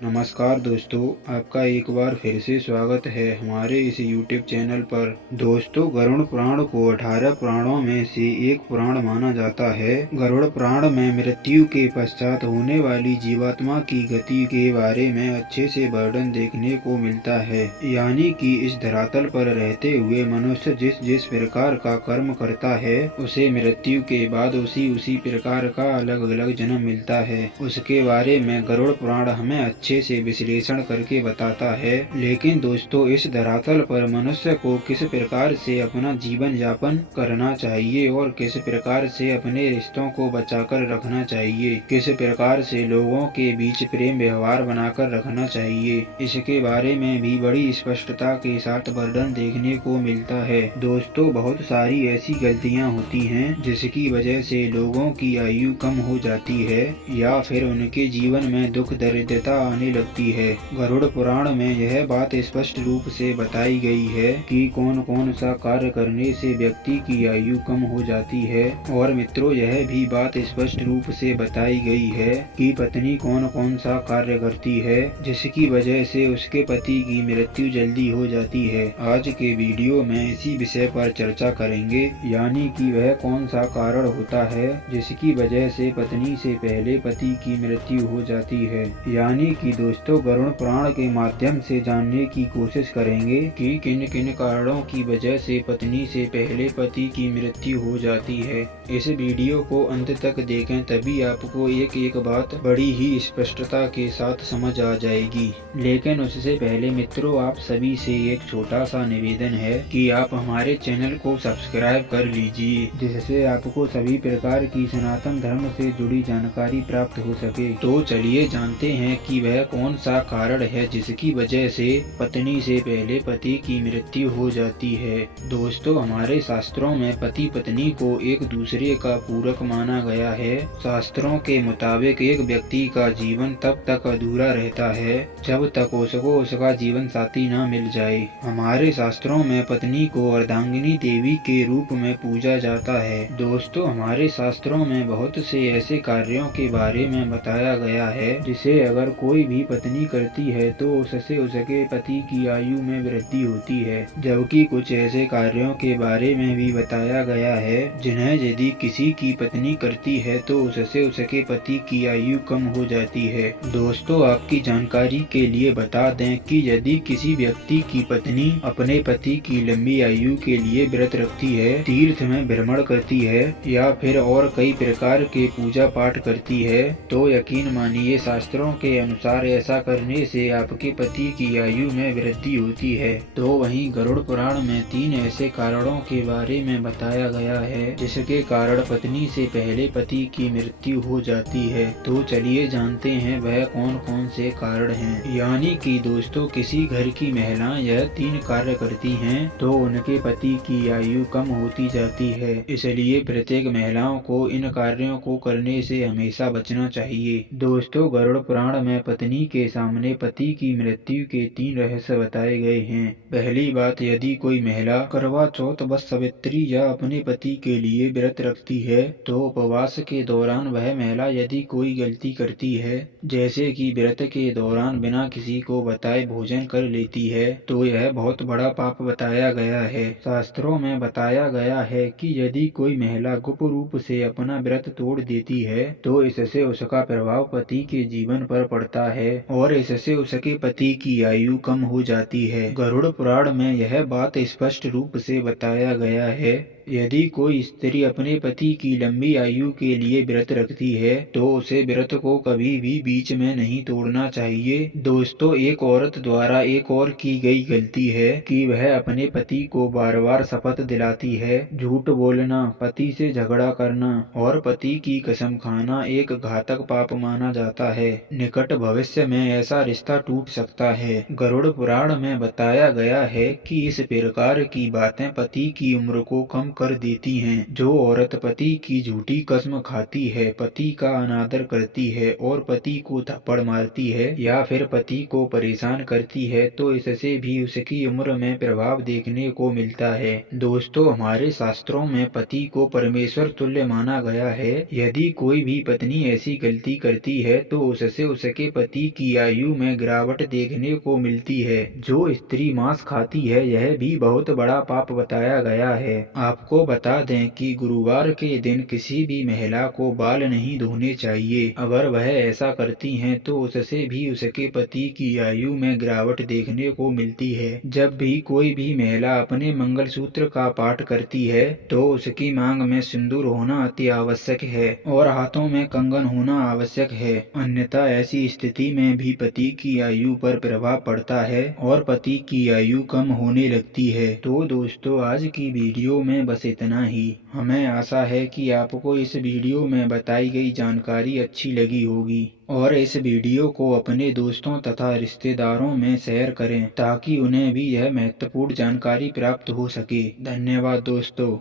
नमस्कार दोस्तों, आपका एक बार फिर से स्वागत है हमारे इस YouTube चैनल पर। दोस्तों, गरुड़ पुराण को 18 पुराणों में से एक पुराण माना जाता है। गरुड़ पुराण में मृत्यु के पश्चात होने वाली जीवात्मा की गति के बारे में अच्छे से वर्णन देखने को मिलता है। यानी कि इस धरातल पर रहते हुए मनुष्य जिस जिस प्रकार का कर्म करता है, उसे मृत्यु के बाद उसी प्रकार का अलग अलग जन्म मिलता है। उसके बारे में गरुड़ पुराण हमें अच्छे से विश्लेषण करके बताता है। लेकिन दोस्तों, इस धरातल पर मनुष्य को किस प्रकार से अपना जीवन यापन करना चाहिए और किस प्रकार से अपने रिश्तों को बचाकर रखना चाहिए, किस प्रकार से लोगों के बीच प्रेम व्यवहार बनाकर रखना चाहिए, इसके बारे में भी बड़ी स्पष्टता के साथ वर्णन देखने को मिलता है। दोस्तों, बहुत सारी ऐसी गलतियां होती हैं जिसकी वजह से लोगों की आयु कम हो जाती है या फिर उनके जीवन में दुख दरिद्रता आने लगती है। गरुड़ पुराण में यह बात स्पष्ट रूप से बताई गई है कि कौन कौन सा कार्य करने से व्यक्ति की आयु कम हो जाती है। और मित्रों, यह भी बात स्पष्ट रूप से बताई गई है कि पत्नी कौन कौन सा कार्य करती है जिसकी वजह से उसके पति की मृत्यु जल्दी हो जाती है। आज के वीडियो में इसी विषय पर चर्चा करेंगे, यानी कि वह कौन सा कारण होता है जिसकी वजह से पत्नी से पहले पति की मृत्यु हो जाती है। यानी कि दोस्तों, गरुड़ पुराण के माध्यम से जानने की कोशिश करेंगे कि किन किन कारणों की वजह से पत्नी से पहले पति की मृत्यु हो जाती है। इस वीडियो को अंत तक देखें, तभी आपको एक एक बात बड़ी ही स्पष्टता के साथ समझ आ जाएगी। लेकिन उससे पहले मित्रों, आप सभी से एक छोटा सा निवेदन है कि आप हमारे चैनल को सब्सक्राइब कर लीजिए, जिससे आपको सभी प्रकार की सनातन धर्म से जुड़ी जानकारी प्राप्त हो सके। तो चलिए जानते हैं कि वह कौन सा कारण है जिसकी वजह से पत्नी से पहले पति की मृत्यु हो जाती है। दोस्तों, हमारे शास्त्रों में पति पत्नी को एक दूसरे का पूरक माना गया है। शास्त्रों के मुताबिक एक व्यक्ति का जीवन तब तक अधूरा रहता है जब तक उसको उसका जीवन साथी न मिल जाए। हमारे शास्त्रों में पत्नी को अर्धांगिनी देवी के रूप में पूजा जाता है। दोस्तों, हमारे शास्त्रों में बहुत से ऐसे कार्यों के बारे में बताया गया है जिसे अगर कोई भी पत्नी करती है तो उससे उसके पति की आयु में वृद्धि होती है, जबकि कुछ ऐसे कार्यों के बारे में भी बताया गया है जिन्हें यदि किसी की पत्नी करती है तो उससे उसके पति की आयु कम हो जाती है। दोस्तों, आपकी जानकारी के लिए बता दें कि यदि किसी व्यक्ति की पत्नी अपने पति की लंबी आयु के लिए व्रत रखती है, तीर्थ में भ्रमण करती है या फिर और कई प्रकार के पूजा पाठ करती है, तो यकीन मानिए शास्त्रों के अनुसार ऐसा करने से आपके पति की आयु में वृद्धि होती है। तो वहीं गरुड़ पुराण में 3 ऐसे कारणों के बारे में बताया गया है जिसके कारण पत्नी से पहले पति की मृत्यु हो जाती है। तो चलिए जानते हैं वह कौन कौन से कारण हैं। यानी कि दोस्तों, किसी घर की महिलाएं यह 3 कार्य करती हैं तो उनके पति की आयु कम होती जाती है। इसलिए प्रत्येक महिलाओं को इन कार्यों को करने से हमेशा बचना चाहिए। दोस्तों, गरुड़ पुराण में पत्नी के सामने पति की मृत्यु के 3 रहस्य बताए गए हैं। पहली बात, यदि कोई महिला करवा चौथ व सावित्री या अपने पति के लिए व्रत रखती है तो उपवास के दौरान वह महिला यदि कोई गलती करती है, जैसे कि व्रत के दौरान बिना किसी को बताए भोजन कर लेती है, तो यह बहुत बड़ा पाप बताया गया है। शास्त्रों में बताया गया है कि यदि कोई महिला गुप्त रूप से अपना व्रत तोड़ देती है तो इससे उसका प्रभाव पति के जीवन पर पड़ता है और इससे उसके पति की आयु कम हो जाती है। गरुड़ पुराण में यह बात स्पष्ट रूप से बताया गया है। यदि कोई स्त्री अपने पति की लंबी आयु के लिए व्रत रखती है तो उसे व्रत को कभी भी बीच में नहीं तोड़ना चाहिए। दोस्तों, एक औरत द्वारा एक और की गई गलती है कि वह अपने पति को बार बार शपथ दिलाती है। झूठ बोलना, पति से झगड़ा करना और पति की कसम खाना एक घातक पाप माना जाता है। निकट भविष्य में ऐसा रिश्ता टूट सकता है। गरुड़ पुराण में बताया गया है कि इस प्रकार की बातें पति की उम्र को कम कर देती हैं। जो औरत पति की झूठी कसम खाती है, पति का अनादर करती है और पति को थप्पड़ मारती है या फिर पति को परेशान करती है, तो इससे भी उसकी उम्र में प्रभाव देखने को मिलता है। दोस्तों, हमारे शास्त्रों में पति को परमेश्वर तुल्य माना गया है। यदि कोई भी पत्नी ऐसी गलती करती है तो उससे उसके पति पति की आयु में गिरावट देखने को मिलती है। जो स्त्री मांस खाती है यह भी बहुत बड़ा पाप बताया गया है। आपको बता दें कि गुरुवार के दिन किसी भी महिला को बाल नहीं धोने चाहिए। अगर वह ऐसा करती हैं तो उससे भी उसके पति की आयु में गिरावट देखने को मिलती है। जब भी कोई भी महिला अपने मंगलसूत्र का पाठ करती है तो उसकी मांग में सिंदूर होना अति आवश्यक है और हाथों में कंगन होना आवश्यक है, अन्यथा ऐसी स्थिति में भी पति की आयु पर प्रभाव पड़ता है और पति की आयु कम होने लगती है। तो दोस्तों, आज की वीडियो में बस इतना ही। हमें आशा है कि आपको इस वीडियो में बताई गई जानकारी अच्छी लगी होगी और इस वीडियो को अपने दोस्तों तथा रिश्तेदारों में शेयर करें ताकि उन्हें भी यह महत्वपूर्ण जानकारी प्राप्त हो सके। धन्यवाद दोस्तों।